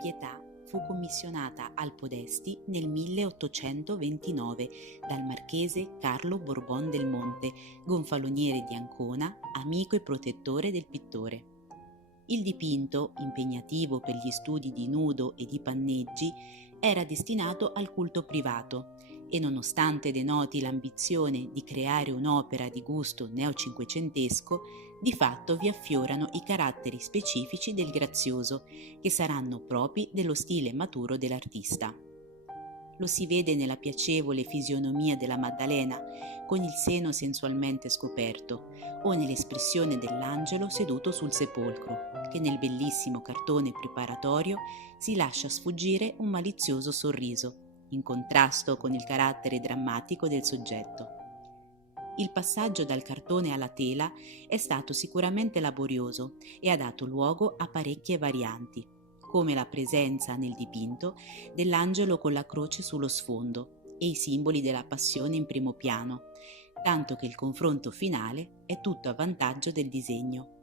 Pietà fu commissionata al Podesti nel 1829 dal marchese Carlo Borbon del Monte, gonfaloniere di Ancona, amico e protettore del pittore. Il dipinto, impegnativo per gli studi di nudo e di panneggi, era destinato al culto privato e, nonostante denoti l'ambizione di creare un'opera di gusto neocinquecentesco, di fatto vi affiorano i caratteri specifici del grazioso, che saranno propri dello stile maturo dell'artista. Lo si vede nella piacevole fisionomia della Maddalena, con il seno sensualmente scoperto, o nell'espressione dell'angelo seduto sul sepolcro, che nel bellissimo cartone preparatorio si lascia sfuggire un malizioso sorriso, in contrasto con il carattere drammatico del soggetto. Il passaggio dal cartone alla tela è stato sicuramente laborioso e ha dato luogo a parecchie varianti, come la presenza nel dipinto dell'angelo con la croce sullo sfondo e i simboli della passione in primo piano, tanto che il confronto finale è tutto a vantaggio del disegno.